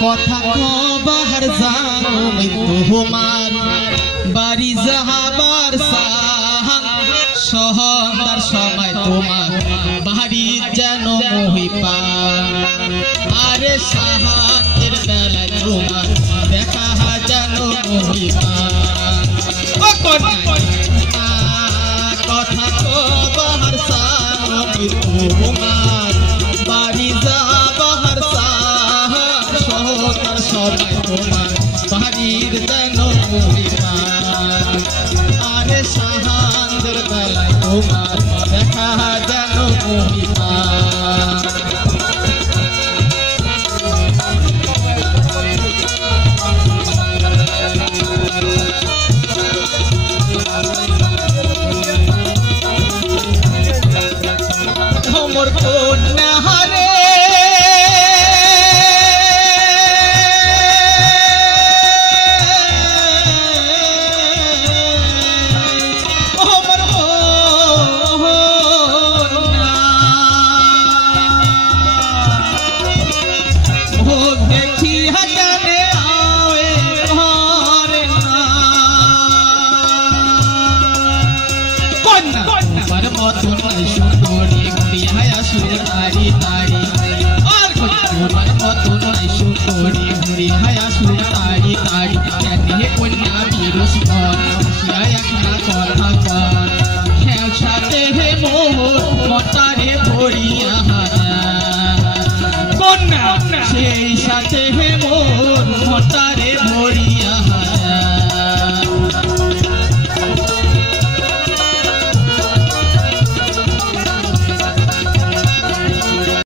কথা কবার জানুই তোমার বাড়ি যাবার সহদার সময় তোমার বাড়ি যেন মহিপা আরে সাহায্যের বেলায় তোমার দেখা যেন মহিপা কথা কবার জানুই তোমার বাড়ি যাবার সহদার সময় তোমার বাড়ির যেন মহিপা আরে সাহায্যের বেলায় তোমার দেখা যেন মহিমা মোর কন্যা হারে সেই সাথে